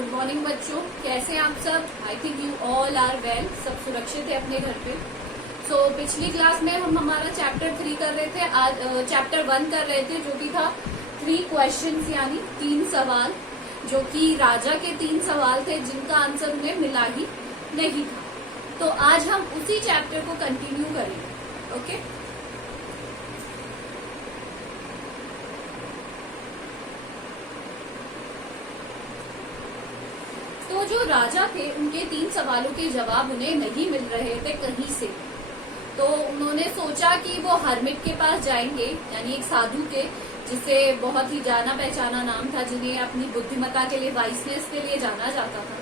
Good morning बच्चों, कैसे हैं आप सब। I think you all are well, सब सुरक्षित है अपने घर पे। सो पिछली क्लास में हम हमारा चैप्टर 3 कर रहे थे, आज चैप्टर 1 कर रहे थे, जो कि था 3 क्वेश्चंस यानी 3 सवाल, जो कि राजा के 3 सवाल थे जिनका आंसर उन्हें मिला ही नहीं था। तो आज हम उसी चैप्टर को कंटिन्यू करेंगे। ओके, तो जो राजा थे उनके 3 सवालों के जवाब उन्हें नहीं मिल रहे थे कहीं से। तो उन्होंने सोचा कि वो हर्मिट के पास जाएंगे, यानी एक साधु के, जिसे बहुत ही जाना पहचाना नाम था, जिन्हें अपनी बुद्धिमत्ता के लिए, वाइसनेस के लिए जाना जाता था।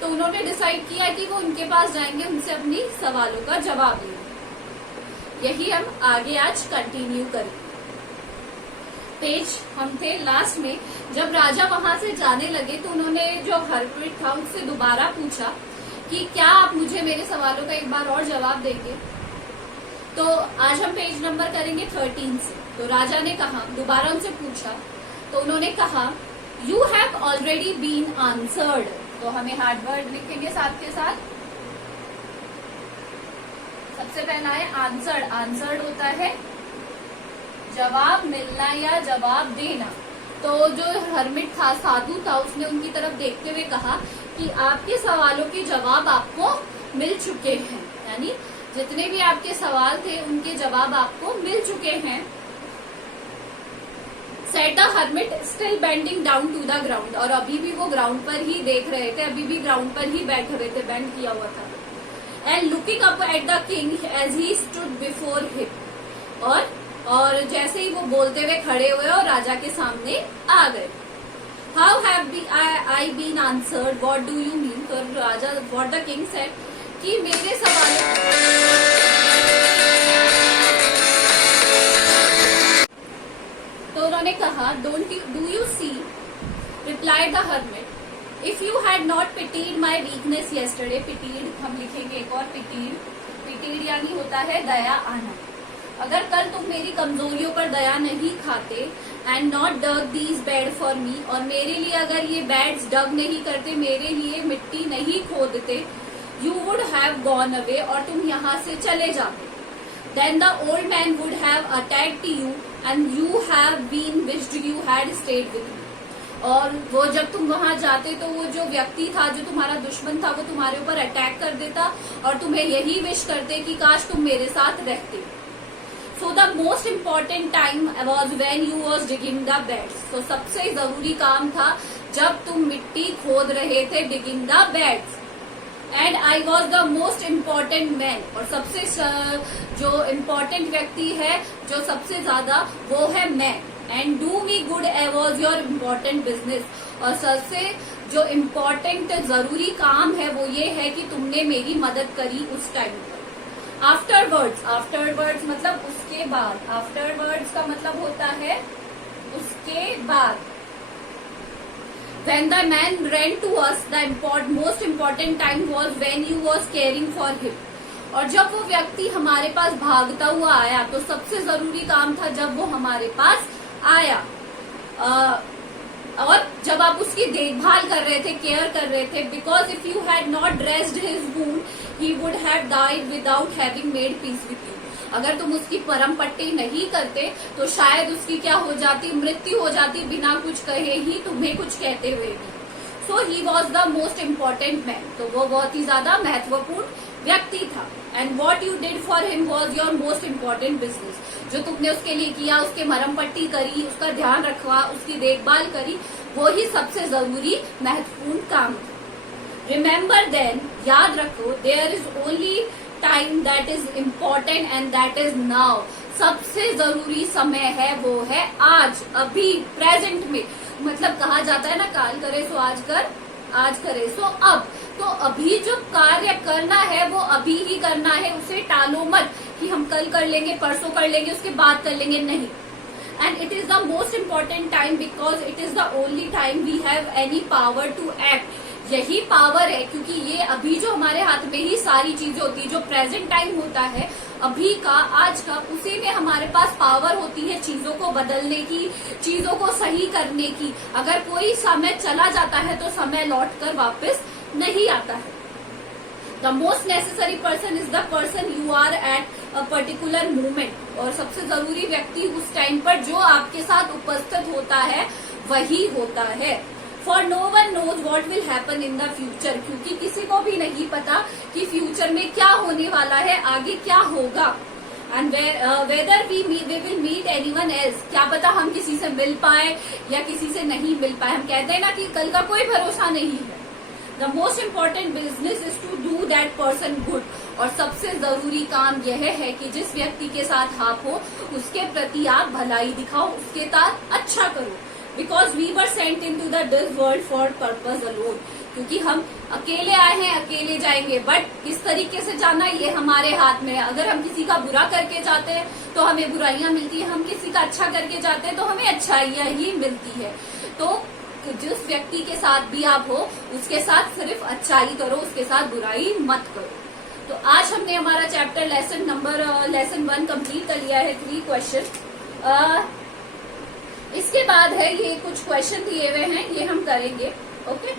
तो उन्होंने डिसाइड किया कि वो उनके पास जाएंगे, उनसे अपनी सवालों का जवाब लेंगे। यही हम आगे आज कंटिन्यू करेंगे। पेज हम थे लास्ट में, जब राजा वहां से जाने लगे तो उन्होंने जो हर्मिट था उससे दोबारा पूछा कि क्या आप मुझे मेरे सवालों का एक बार और जवाब देंगे। तो आज हम पेज नंबर करेंगे 13 से। तो राजा ने कहा, दोबारा उनसे पूछा, तो उन्होंने कहा you have already been answered. तो हमें हार्ड वर्ड लिखेंगे साथ के साथ। सबसे पहला है आंसर्ड। आंसर्ड होता है जवाब मिलना या जवाब देना। तो जो हर्मिट था, साधु था, उसने उनकी तरफ देखते हुए कहा कि आपके सवालों के जवाब आपको मिल चुके हैं, यानी जितने भी आपके सवाल थे उनके जवाब आपको मिल चुके हैं। Said the hermit still bending down to the ground. और अभी भी वो ग्राउंड पर ही देख रहे थे, अभी भी ग्राउंड पर ही बैठे हुए थे, बेंड किया हुआ था। And looking up at the king as he stood before him. और जैसे ही वो बोलते हुए खड़े हुए और राजा के सामने आ गए। How have I been answered, what do you mean. तो राजा, व्हाट द किंग सेड, कि मेरे सवाल। तो उन्होंने कहा, do you see, replied the hermit, if you had not pitied my weakness yesterday. Pitied हम लिखेंगे एक और, पिटीड यानी होता है दया आना। अगर कल तुम मेरी कमजोरियों पर दया नहीं खाते, and not dug these beds for me, और मेरे लिए अगर ये बेड्स डग नहीं करते, मेरे लिए मिट्टी नहीं खोदते, you would have gone away, और तुम यहाँ से चले जाते। Then the old man would have attacked you and you have been wished you had stayed with me. और वो जब तुम वहां जाते तो वो जो व्यक्ति था, जो तुम्हारा दुश्मन था, वो तुम्हारे ऊपर अटैक कर देता और तुम्हें यही विश करते कि काश तुम मेरे साथ रहते। So the most important time was when you was digging the beds. So सबसे जरूरी काम था जब तुम मिट्टी खोद रहे थे, digging the beds. And I was the most important man. और सबसे जो important व्यक्ति है, जो सबसे ज्यादा, वो है मैं। And do me good was your important business. और सबसे जो important जरूरी काम है वो ये है कि तुमने मेरी मदद करी उस टाइम पर। आफ्टरवर्ड्स मतलब उसके बाद। आफ्टरवर्ड्स का मतलब होता है उसके बाद। When the man ran to us, the most important time was when you was caring for him. और जब वो व्यक्ति हमारे पास भागता हुआ आया तो सबसे जरूरी काम था जब वो हमारे पास आया। और जब आप उसकी देखभाल कर रहे थे, केयर कर रहे थे, because if you had not dressed his wound he would have died without having made peace with you. अगर तुम उसकी परम पट्टी नहीं करते तो शायद उसकी क्या हो जाती, मृत्यु हो जाती, बिना कुछ कहे ही, तुम्हें कुछ कहते हुए भी। So he was the most important man. तो वो बहुत ही ज्यादा महत्वपूर्ण व्यक्ति था। And what you did for him was your most important business. जो तुमने उसके लिए किया, उसके मरम पट्टी करी, उसका ध्यान रखवा, उसकी देखभाल करी, वो ही सबसे जरूरी महत्वपूर्ण काम था। रिमेम्बर देन, याद रखो, there is only time that is important and that is now. सबसे जरूरी समय है वो है आज, अभी, प्रेजेंट में। मतलब कहा जाता है ना, काल करे सो आज कर, आज करे सो अब। तो अभी जो कार्य करना है वो अभी ही करना है, उसे टालो मत कि हम कल कर लेंगे, परसों कर लेंगे, उसके बाद कर लेंगे, नहीं। And it is the most important time because it is the only time we have any power to act. यही पावर है क्योंकि ये अभी जो हमारे हाथ में ही सारी चीजें होती है, जो प्रेजेंट टाइम होता है अभी का, आज का, उसी में हमारे पास पावर होती है चीजों को बदलने की, चीजों को सही करने की। अगर कोई समय चला जाता है तो समय लौट कर वापस नहीं आता है। The most necessary person is the person you are at a particular moment. और सबसे जरूरी व्यक्ति उस टाइम पर जो आपके साथ उपस्थित होता है वही होता है। For no one knows what will happen in the future, क्योंकि किसी को भी नहीं पता कि फ्यूचर में क्या होने वाला है, आगे क्या होगा। And whether we will meet anyone else, क्या पता हम किसी से मिल पाए या किसी से नहीं मिल पाए। हम कहते हैं ना कि कल का कोई भरोसा नहीं है। The most important business is to do that person good. और सबसे जरूरी काम यह है कि जिस व्यक्ति के साथ आप हो उसके प्रति आप भलाई दिखाओ, उसके साथ अच्छा करो। Because we were sent into this world for purpose alone, क्योंकि हम अकेले आए हैं, अकेले जाएंगे, बट किस तरीके से जाना ये हमारे हाथ में है। अगर हम किसी का बुरा करके जाते हैं तो हमें बुराइयां मिलती है, हम किसी का अच्छा करके जाते हैं तो हमें अच्छाइयां ही मिलती है। तो जिस व्यक्ति के साथ भी आप हो उसके साथ सिर्फ अच्छाई करो, उसके साथ बुराई मत करो। तो आज हमने हमारा चैप्टर लेसन 1 कंप्लीट कर लिया है, 3 क्वेश्चन। इसके बाद है ये कुछ क्वेश्चन दिए हुए हैं, ये हम करेंगे। ओके।